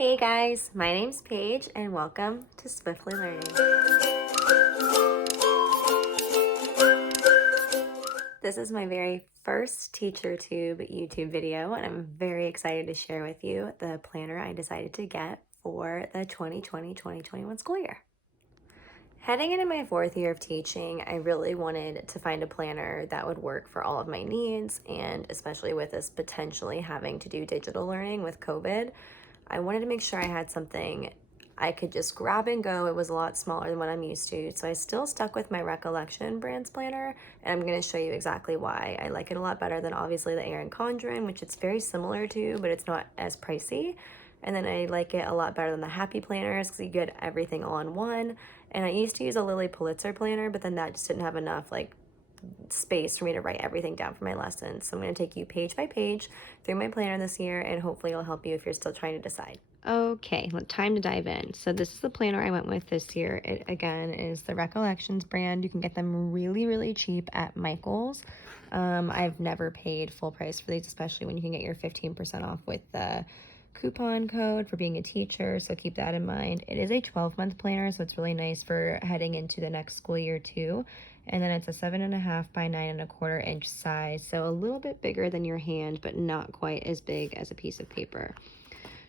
Hey guys, my name's Paige and welcome to Swiftly Learning. This is my very first TeacherTube YouTube video and I'm very excited to share with you the planner I decided to get for the 2020-2021 school year. Heading into my fourth year of teaching, I really wanted to find a planner that would work for all of my needs, and especially with us potentially having to do digital learning with COVID, I wanted to make sure I had something I could just grab and go. It was a lot smaller than what I'm used to, so I still stuck with my Recollection Brands planner, and I'm going to show you exactly why. I like it a lot better than obviously the Erin Condren, which it's very similar to, but it's not as pricey. And then I like it a lot better than the Happy Planners because you get everything all in one. And I used to use a Lily Pulitzer planner, but then that just didn't have enough space for me to write everything down for my lessons. So I'm going to take you page by page through my planner this year, and hopefully it'll help you if you're still trying to decide. Okay, time to dive in. So this is the planner I went with this year. It, again, is the Recollections brand. You can get them really, really cheap at Michael's. I've never paid full price for these, especially when you can get your 15% off with the coupon code for being a teacher, so keep that in mind. It is a 12-month planner, so it's really nice for heading into the next school year too. And then it's a 7.5 by 9.25 inch size, so a little bit bigger than your hand, but not quite as big as a piece of paper.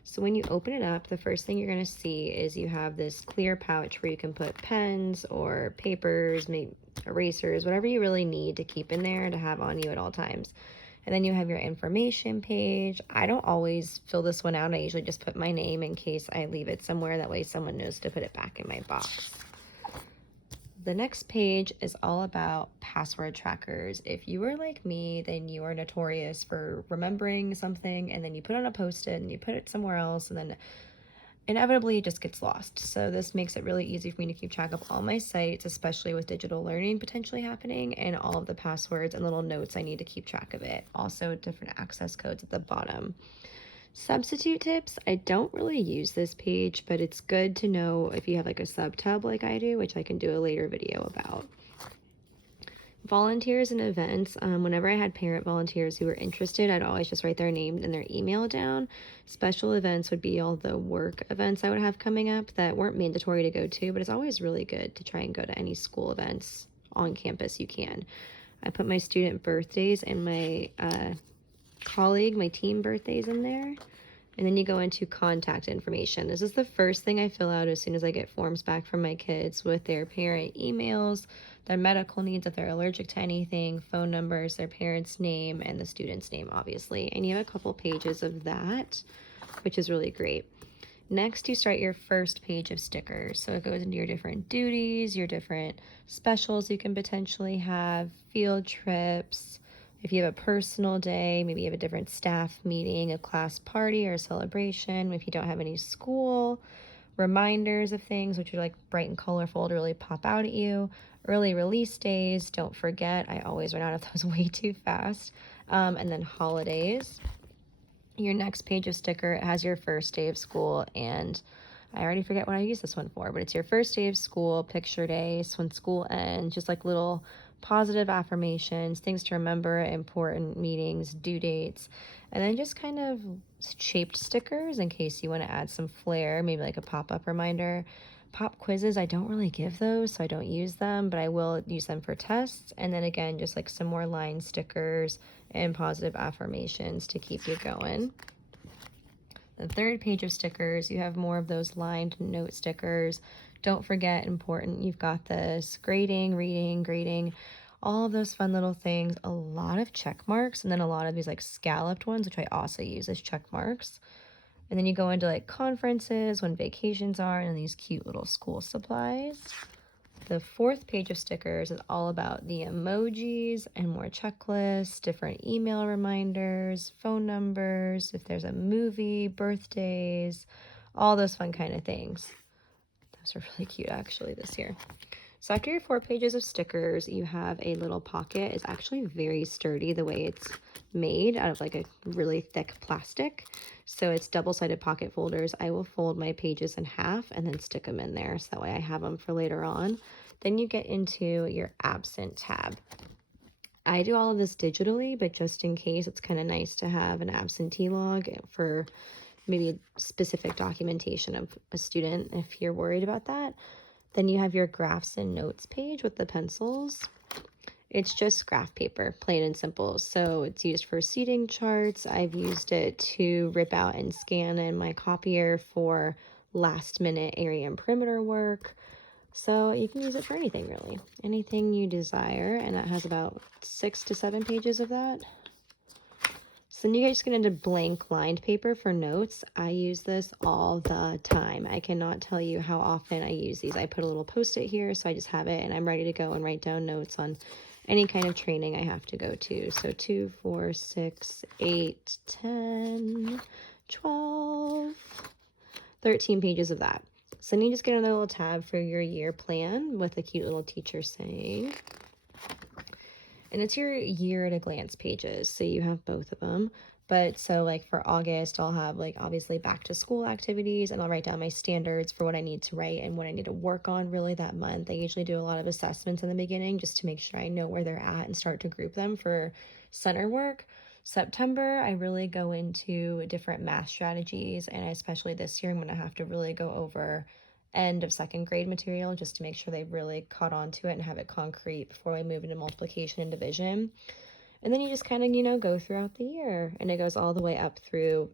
So when you open it up, the first thing you're going to see is you have this clear pouch where you can put pens or papers, maybe erasers, whatever you really need to keep in there to have on you at all times. And then you have your information page. I don't always fill this one out. I usually just put my name in case I leave it somewhere. That way someone knows to put it back in my box. The next page is all about password trackers. If you are like me, then you are notorious for remembering something and then you put on a post-it and you put it somewhere else and then inevitably it just gets lost. So this makes it really easy for me to keep track of all my sites, especially with digital learning potentially happening, and all of the passwords and little notes I need to keep track of it. Also different access codes at the bottom. Substitute tips, I don't really use this page, but it's good to know if you have like a subtab like I do, which I can do a later video about. Volunteers and events, whenever I had parent volunteers who were interested, I'd always just write their name and their email down. Special events would be all the work events I would have coming up that weren't mandatory to go to, but it's always really good to try and go to any school events on campus you can. I put my student birthdays and my my team birthdays in there. And then you go into contact information. This is the first thing I fill out as soon as I get forms back from my kids with their parent emails, their medical needs if they're allergic to anything, phone numbers, their parent's name, and the student's name, obviously. And you have a couple pages of that, which is really great. Next, you start your first page of stickers. So it goes into your different duties, your different specials you can potentially have, field trips. If you have a personal day, maybe you have a different staff meeting, a class party, or a celebration. If you don't have any school, reminders of things, which are like bright and colorful to really pop out at you. Early release days, don't forget. I always run out of those way too fast. And then holidays. Your next page of sticker, it has your first day of school, and I already forget what I use this one for, but it's your first day of school, picture days, when school ends, just like little positive affirmations, things to remember, important meetings, due dates, and then just kind of shaped stickers in case you want to add some flair, maybe like a pop-up reminder. Pop quizzes, I don't really give those, so I don't use them, but I will use them for tests. And then again, just like some more line stickers and positive affirmations to keep you going. The third page of stickers, you have more of those lined note stickers. Don't forget, important, you've got this, grading, reading, grading, all of those fun little things, a lot of check marks, and then a lot of these like scalloped ones, which I also use as check marks. And then you go into like conferences, when vacations are, and these cute little school supplies. The fourth page of stickers is all about the emojis and more checklists, different email reminders, phone numbers, if there's a movie, birthdays, all those fun kind of things. Those are really cute actually this year. So after your 4 pages of stickers, you have a little pocket. It's actually very sturdy the way it's made out of like a really thick plastic. So it's double-sided pocket folders. I will fold my pages in half and then stick them in there so that way I have them for later on. Then you get into your absent tab. I do all of this digitally, but just in case, it's kind of nice to have an absentee log for maybe specific documentation of a student if you're worried about that. Then you have your graphs and notes page with the pencils. It's just graph paper, plain and simple. So it's used for seating charts. I've used it to rip out and scan in my copier for last minute area and perimeter work. So you can use it for anything, really. Anything you desire. And that has about 6 to 7 pages of that. So then you guys get into blank lined paper for notes. I use this all the time. I cannot tell you how often I use these. I put a little post-it here, so I just have it, and I'm ready to go and write down notes on any kind of training I have to go to. So 2, 4, 6, 8, 10, 12, 13 pages of that. So then you just get another little tab for your year plan with a cute little teacher saying. And it's your year at a glance pages, so you have both of them. But so like for August, I'll have like obviously back to school activities, and I'll write down my standards for what I need to write and what I need to work on really that month. I usually do a lot of assessments in the beginning just to make sure I know where they're at and start to group them for center work. September, I really go into different math strategies, and especially this year, I'm going to have to really go over end of second grade material just to make sure they've really caught on to it and have it concrete before I move into multiplication and division. And then you just kind of, go throughout the year, and it goes all the way up through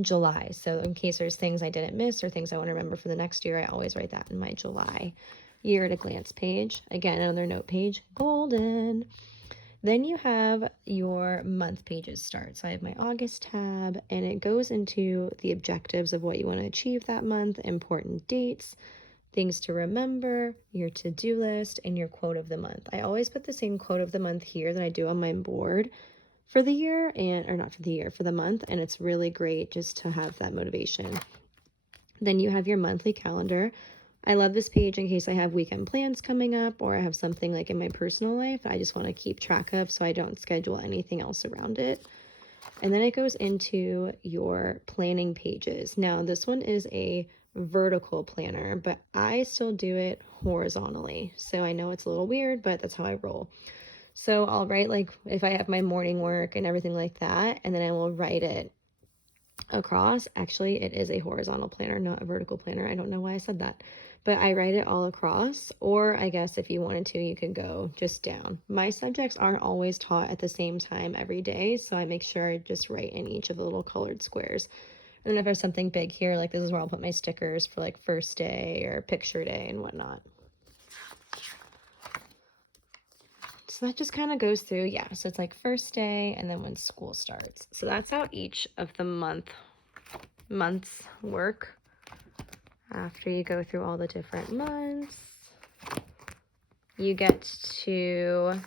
July. So in case there's things I didn't miss or things I want to remember for the next year, I always write that in my July year at a glance page. Again, another note page, golden. Then you have your month pages start. So I have my August tab, and it goes into the objectives of what you want to achieve that month, important dates, things to remember, your to-do list, and your quote of the month. I always put the same quote of the month here that I do on my board for the year, or not for the year, for the month, and it's really great just to have that motivation. Then you have your monthly calendar. I love this page in case I have weekend plans coming up, or I have something like in my personal life I just want to keep track of so I don't schedule anything else around it. And then it goes into your planning pages. Now, this one is a vertical planner, but I still do it horizontally. So I know it's a little weird, but that's how I roll. So I'll write like if I have my morning work and everything like that, and then I will write it across. Actually, it is a horizontal planner, not a vertical planner. I don't know why I said that, but I write it all across, or I guess if you wanted to, you could go just down. My subjects aren't always taught at the same time every day, so I make sure I just write in each of the little colored squares. And then if there's something big here, like this is where I'll put my stickers for like first day or picture day and whatnot. So that just kind of goes through, yeah, so it's like first day and then when school starts. So that's how each of the months work. After you go through all the different months, you get to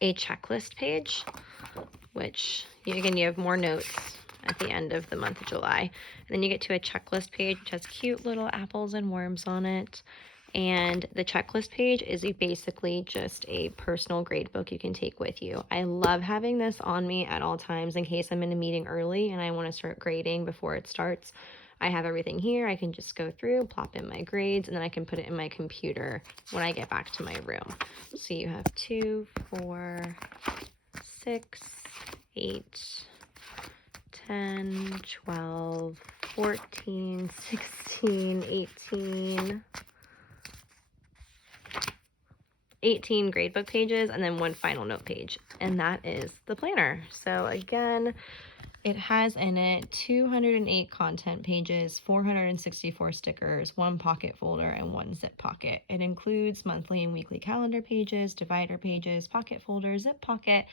a checklist page, which again, you have more notes at the end of the month of July. And then you get to a checklist page, which has cute little apples and worms on it. And the checklist page is basically just a personal grade book you can take with you. I love having this on me at all times in case I'm in a meeting early and I want to start grading before it starts. I have everything here. I can just go through, plop in my grades, and then I can put it in my computer when I get back to my room. So you have 2, 4, 6, 8, 10, 12, 14, 16, 18 gradebook pages, and then one final note page, and that is the planner. So again, it has in it 208 content pages, 464 stickers, 1 pocket folder, and 1 zip pocket. It includes monthly and weekly calendar pages, divider pages, pocket folder, zip pocket,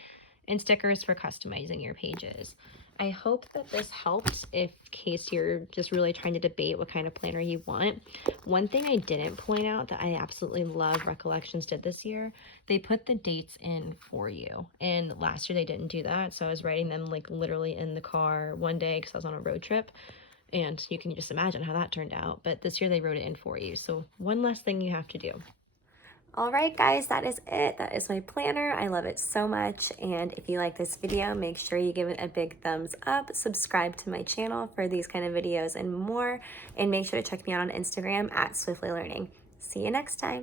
and stickers for customizing your pages. I hope that this helps in case you're just really trying to debate what kind of planner you want. One thing I didn't point out that I absolutely love Recollections did this year, they put the dates in for you. And last year they didn't do that, so I was writing them like literally in the car one day because I was on a road trip. And you can just imagine how that turned out. But this year they wrote it in for you. So one less thing you have to do. All right, guys, that is it. That is my planner. I love it so much. And if you like this video, make sure you give it a big thumbs up. Subscribe to my channel for these kind of videos and more. And make sure to check me out on Instagram at Swiftly Learning. See you next time.